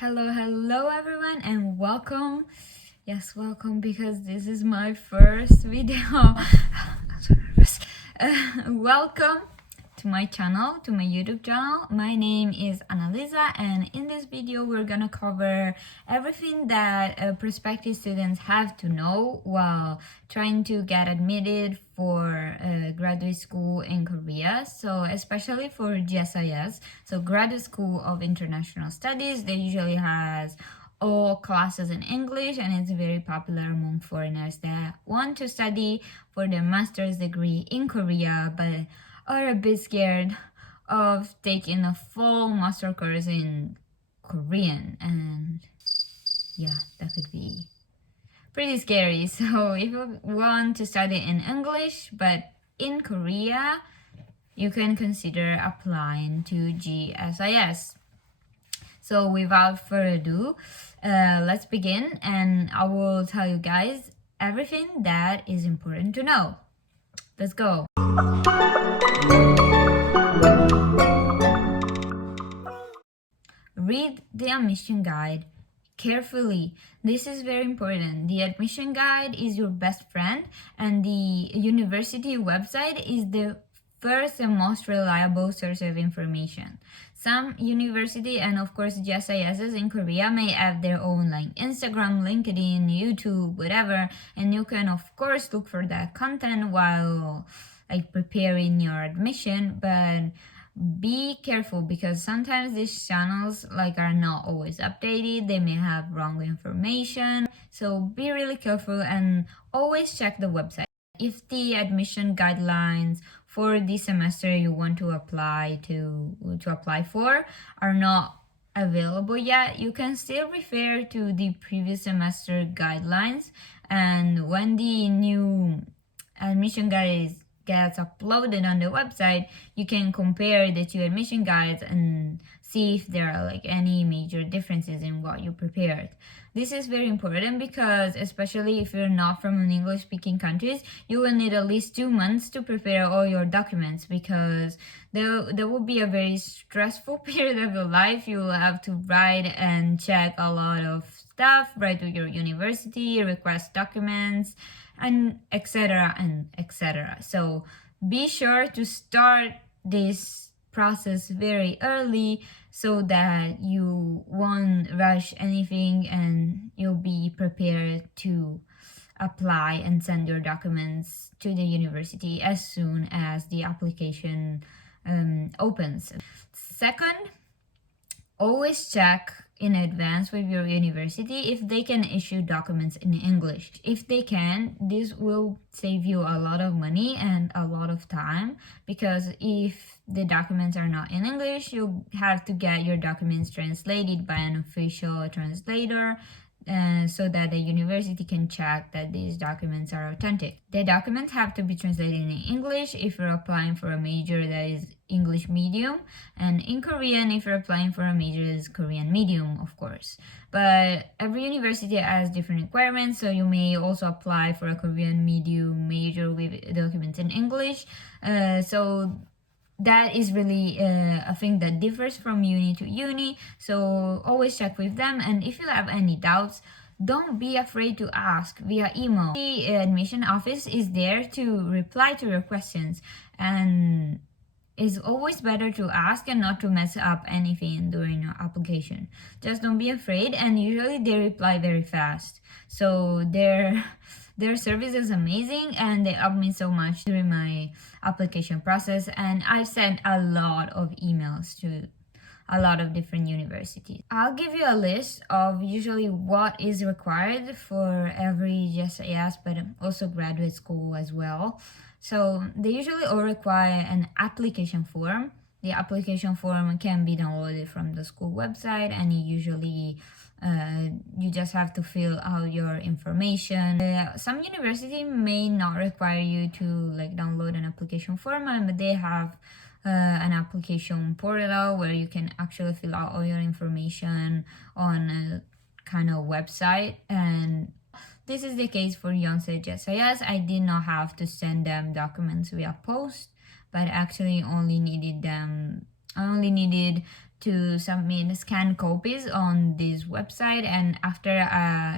Hello everyone and welcome. Yes, welcome because this is my first video. I'm so nervous. Welcome to my channel, to my YouTube channel. My name is Annalisa, and in this video we're gonna cover everything that prospective students have to know while trying to get admitted for graduate school in Korea. So especially for GSIS, so Graduate School of International Studies, they usually has all classes in English, and it's very popular among foreigners that want to study for their master's degree in Korea but are a bit scared of taking a full master course in Korean. And yeah, that could be pretty scary. So if you want to study in English but in Korea, you can consider applying to GSIS. So without further ado, let's begin, and I will tell you guys everything that is important to know. Let's go. Read the admission guide carefully. This is very important. The admission guide is your best friend, and the university website is the first and most reliable source of information. Some university and of course GSISs in Korea may have their own like Instagram, LinkedIn, YouTube, whatever, and you can of course look for that content while like preparing your admission, but be careful because sometimes these channels like are not always updated. They may have wrong information, so be really careful and always check the website. If the admission guidelines for the semester you want to apply for are not available yet, you can still refer to the previous semester guidelines, and when the new admission guide gets uploaded on the website, you can compare the two admission guides and see if there are like any major differences in what you prepared. This is very important because especially if you're not from an English speaking countries, you will need at least 2 months to prepare all your documents, because there will be a very stressful period of your life. You will have to write and check a lot of stuff, write to your university, request documents, and etc. and etc. So be sure to start this process very early so that you won't rush anything and you'll be prepared to apply and send your documents to the university as soon as the application opens. Second, always check in advance with your university if they can issue documents in English. If they can, this will save you a lot of money and a lot of time, because if the documents are not in English, you have to get your documents translated by an official translator, so that the university can check that these documents are authentic. The documents have to be translated in English if you're applying for a major that is English medium, and in Korean if you're applying for a major that is Korean medium, of course. But every university has different requirements, so you may also apply for a Korean medium major with documents in English. So that is really a thing that differs from uni to uni, so always check with them. And if you have any doubts, don't be afraid to ask via email. The admission office is there to reply to your questions, and it's always better to ask and not to mess up anything during your application. Just don't be afraid, and usually they reply very fast. So their service is amazing, and they helped me so much during my application process, and I've sent a lot of emails to a lot of different universities. I'll give you a list of usually what is required for every GSIS but also graduate school as well. So they usually all require an application form. The application form can be downloaded from the school website, and you just have to fill out your information. Some university may not require you to like download an application form, but they have an application portal where you can actually fill out all your information on a kind of website. And this is the case for Yonsei GSIS. I did not have to send them documents via post, but actually I only needed to submit scanned copies on this website, and after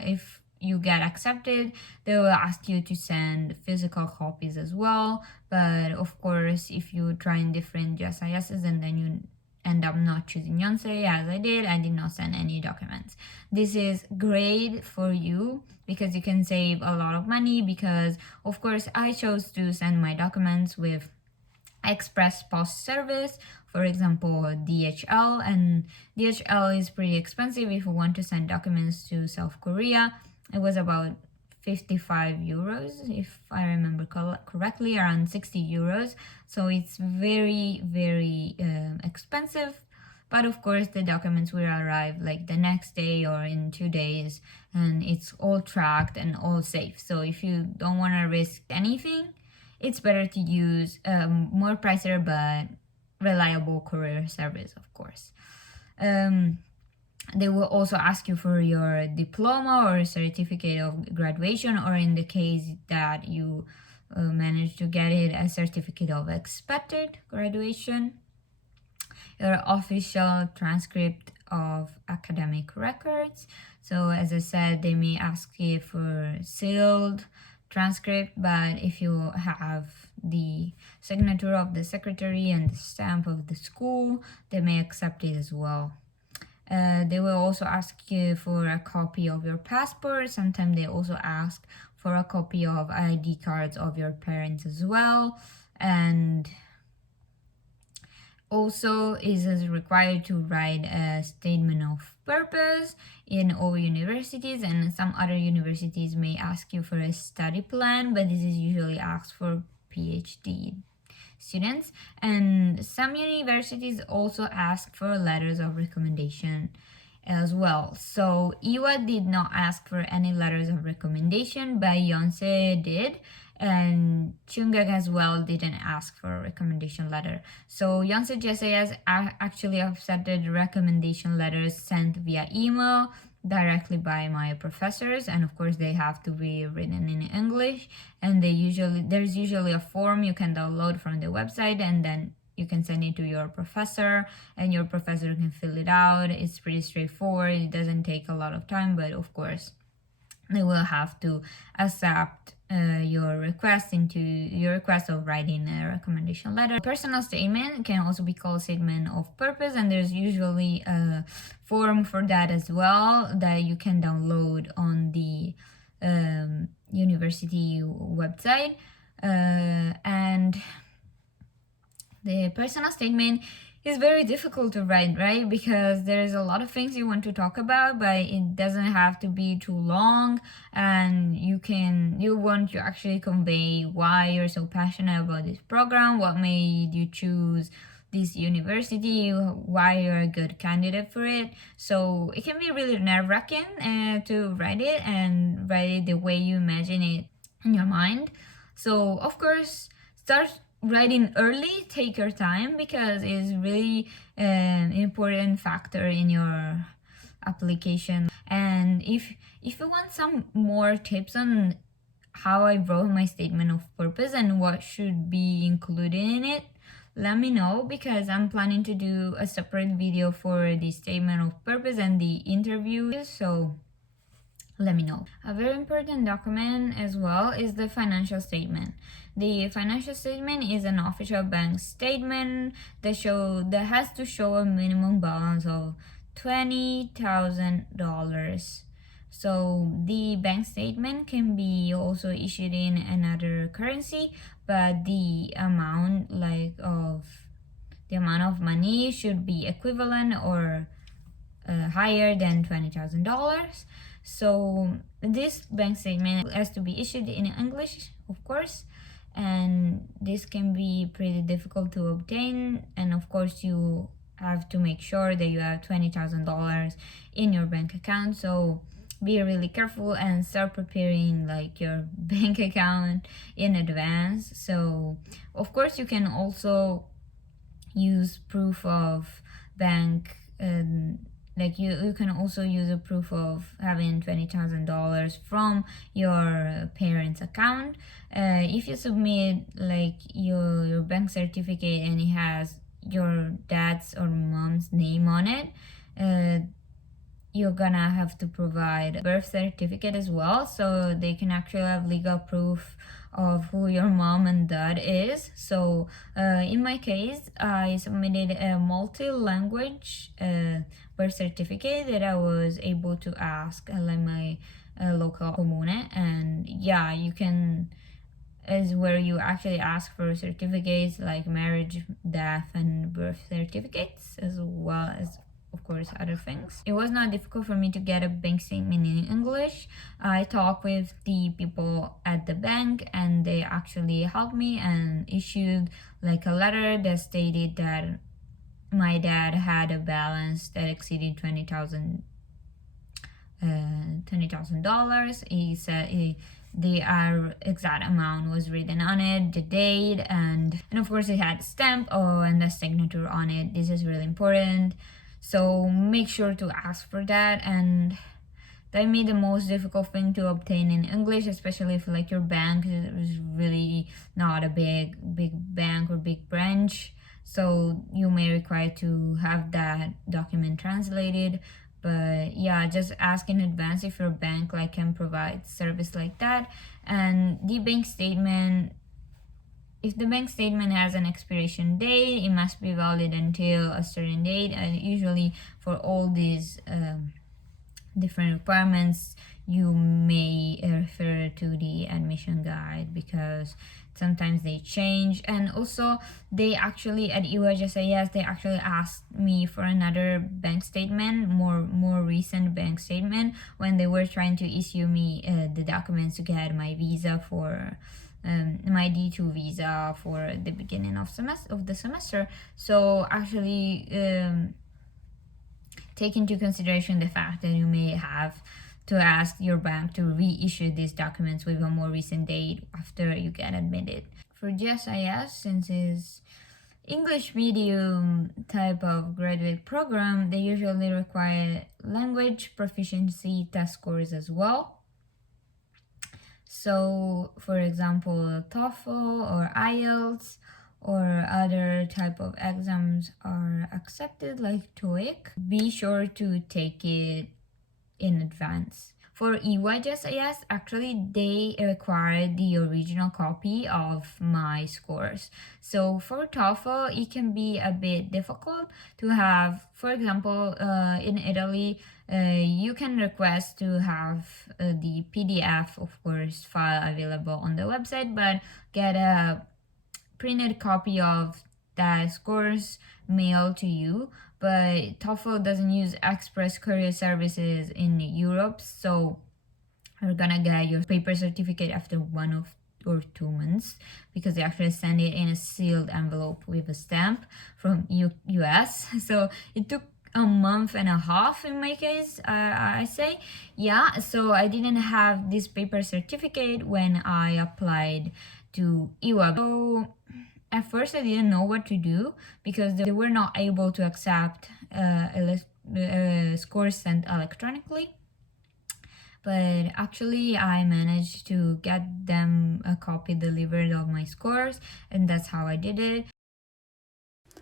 if you get accepted, they will ask you to send physical copies as well. But of course, if you try in different GSISs and then you end up not choosing Yonsei, as I did not send any documents. This is great for you because you can save a lot of money, because of course I chose to send my documents with express post service, for example DHL, and DHL is pretty expensive if you want to send documents to South Korea. It was about 55 euros if I remember correctly, around 60 euros, so it's very expensive. But of course the documents will arrive like the next day or in 2 days, and it's all tracked and all safe. So if you don't want to risk anything, it's better to use more pricier but reliable courier service, of course. They will also ask you for your diploma or certificate of graduation, or in the case that you manage to get it, a certificate of expected graduation, your official transcript of academic records. So as I said, they may ask you for sealed transcript, but if you have the signature of the secretary and the stamp of the school, they may accept it as well. They will also ask you for a copy of your passport. Sometimes they also ask for a copy of ID cards of your parents as well. And also is required to write a statement of purpose in all universities, and some other universities may ask you for a study plan, but this is usually asked for PhD students. And some universities also ask for letters of recommendation as well. So Ewha did not ask for any letters of recommendation, but Yonsei did, and Chungak as well didn't ask for a recommendation letter. So Yonsei GSIS actually accepted recommendation letters sent via email directly by my professors, and of course they have to be written in English, and there's usually a form you can download from the website, and then you can send it to your professor and your professor can fill it out. It's pretty straightforward. It doesn't take a lot of time, but of course they will have to accept your request of writing a recommendation letter. Personal statement can also be called statement of purpose, and there's usually a form for that as well that you can download on the university website. And the personal statement is very difficult to write, right? Because there's a lot of things you want to talk about, but it doesn't have to be too long, and you want to actually convey why you're so passionate about this program, what made you choose this university, why you're a good candidate for it. So it can be really nerve-wracking to write it and write it the way you imagine it in your mind. So of course, start writing early, take your time, because it's really an important factor in your application. And if you want some more tips on how I wrote my statement of purpose and what should be included in it, let me know, because I'm planning to do a separate video for the statement of purpose and the interview, so let me know. A very important document as well is the financial statement. The financial statement is an official bank statement that has to show a minimum balance of $20,000. So the bank statement can be also issued in another currency, but the amount of money should be equivalent or higher than $20,000. So this bank statement has to be issued in English, of course, and this can be pretty difficult to obtain. And of course, you have to make sure that you have $20,000 in your bank account. So be really careful and start preparing like your bank account in advance. So of course, you can also use proof of bank. Like you can also use a proof of having $20,000 from your parents' account. If you submit like your bank certificate and it has your dad's or mom's name on it, you're gonna have to provide birth certificate as well, so they can actually have legal proof of who your mom and dad is. So in my case, I submitted a multi-language birth certificate that I was able to ask like my local comune, and yeah, you can is where you actually ask for certificates like marriage, death, and birth certificates, as well as, of course, other things. It was not difficult for me to get a bank statement in English. I talked with the people at the bank, and they actually helped me and issued like a letter that stated that my dad had a balance that exceeded $20,000. He said the exact amount was written on it, the date, and of course it had a stamp and a signature on it. This is really important, so make sure to ask for that. And that made the most difficult thing to obtain in English, especially if like your bank is really not a big bank or big branch, so you may require to have that document translated. But yeah, just ask in advance if your bank like can provide service like that. And the bank statement, if the bank statement has an expiration date, it must be valid until a certain date. And usually for all these different requirements, you may refer to the admission guide, because sometimes they change. And also they actually at Ewha JSIS, they actually asked me for another bank statement, more recent bank statement, when they were trying to issue me the documents to get my visa for my D2 visa for the beginning of the semester. So actually take into consideration the fact that you may have to ask your bank to reissue these documents with a more recent date after you get admitted. For GSIS, since it's English medium type of graduate program, they usually require language proficiency test scores as well. So for example, TOEFL or IELTS or other type of exams are accepted, like TOEIC. Be sure to take it in advance. For Ewha JSIS, actually they require the original copy of my scores. So for TOEFL, it can be a bit difficult to have, for example, in Italy, you can request to have the PDF, of course, file available on the website, but get a printed copy of the scores mailed to you. But TOEFL doesn't use express courier services in Europe, so you're gonna get your paper certificate after 1 or 2 months, because they actually send it in a sealed envelope with a stamp from US. So it took a month and a half in my case, I say. Yeah, so I didn't have this paper certificate when I applied to Ewha. So at first I didn't know what to do, because they were not able to accept scores sent electronically. But actually I managed to get them a copy delivered of my scores, and that's how I did it.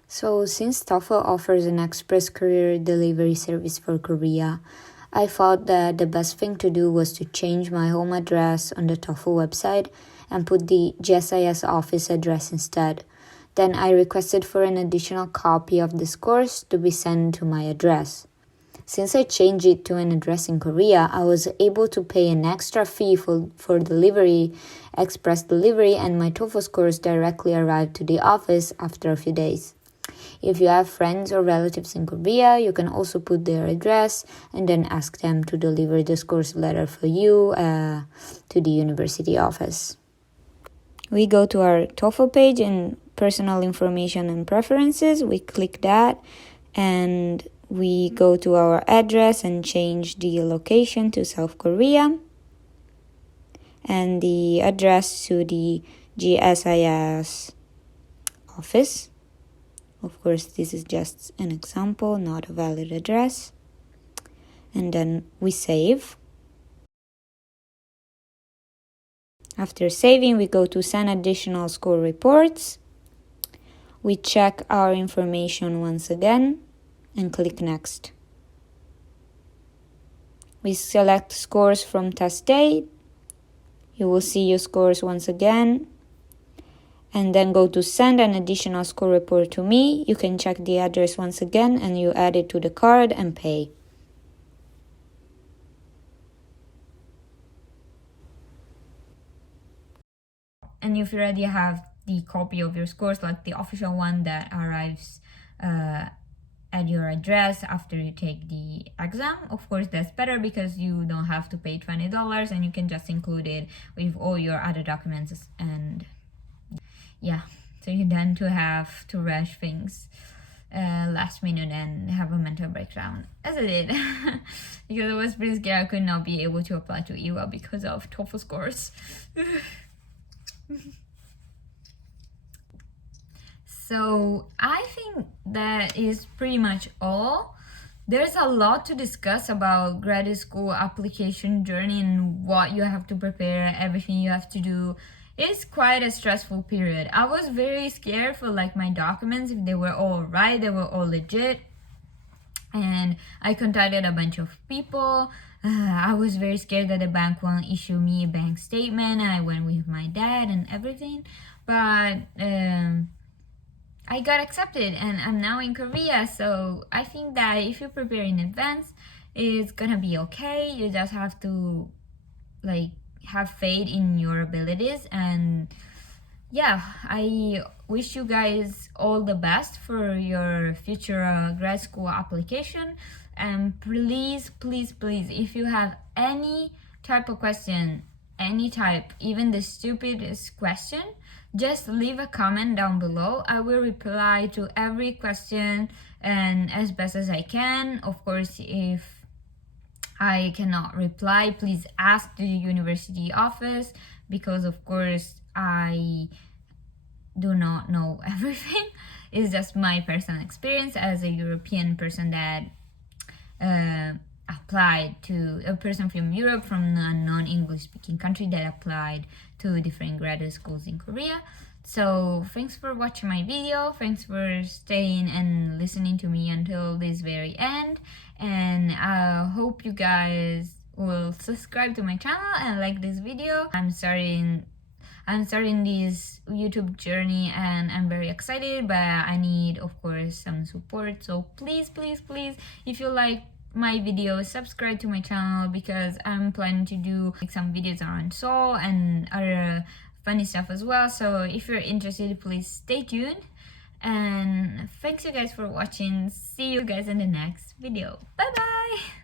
So since TOEFL offers an express courier delivery service for Korea, I thought that the best thing to do was to change my home address on the TOEFL website and put the GSIS office address instead. Then I requested for an additional copy of the scores to be sent to my address. Since I changed it to an address in Korea, I was able to pay an extra fee for delivery, express delivery, and my TOEFL scores directly arrived to the office after a few days. If you have friends or relatives in Korea, you can also put their address and then ask them to deliver the scores letter for you to the university office. We go to our TOEFL page in personal information and preferences. We click that and we go to our address and change the location to South Korea and the address to the GSIS office. Of course, this is just an example, not a valid address. And then we save. After saving, we go to send additional score reports. We check our information once again and click next. We select scores from test date. You will see your scores once again. And then go to send an additional score report to me. You can check the address once again and you add it to the card and pay. And if you already have the copy of your scores, like the official one that arrives at your address after you take the exam, of course that's better because you don't have to pay $20 and you can just include it with all your other documents. And yeah, so you don't to have to rush things last minute and have a mental breakdown, as I did. Because I was pretty scared I could not be able to apply to Ewha because of TOEFL scores. So I think that is pretty much all. There's a lot to discuss about graduate school application journey and what you have to prepare, everything you have to do. It's quite a stressful period. I was very scared for like my documents, if they were all right, they were all legit. And I contacted a bunch of people. I was very scared that the bank won't issue me a bank statement. I went with my dad and everything. But I got accepted and I'm now in Korea. So I think that if you prepare in advance, it's gonna be okay. You just have to like have faith in your abilities. And yeah, I wish you guys all the best for your future grad school application. And please, please, please, if you have any type of question, any type, even the stupidest question, just leave a comment down below. I will reply to every question and as best as I can. Of course, if I cannot reply, please ask the university office, because of course I do not know everything. It's just my personal experience as a European person that applied to a person from Europe, from a non-English speaking country that applied to different graduate schools in Korea. So thanks for watching my video. Thanks for staying and listening to me until this very end. And I hope you guys will subscribe to my channel and like this video. I'm starting this YouTube journey and I'm very excited, but I need of course some support. So please, please, please, if you like my videos, subscribe to my channel, because I'm planning to do like some videos around Seoul and other funny stuff as well. So if you're interested, please stay tuned. And thanks you guys for watching. See you guys in the next video. Bye bye.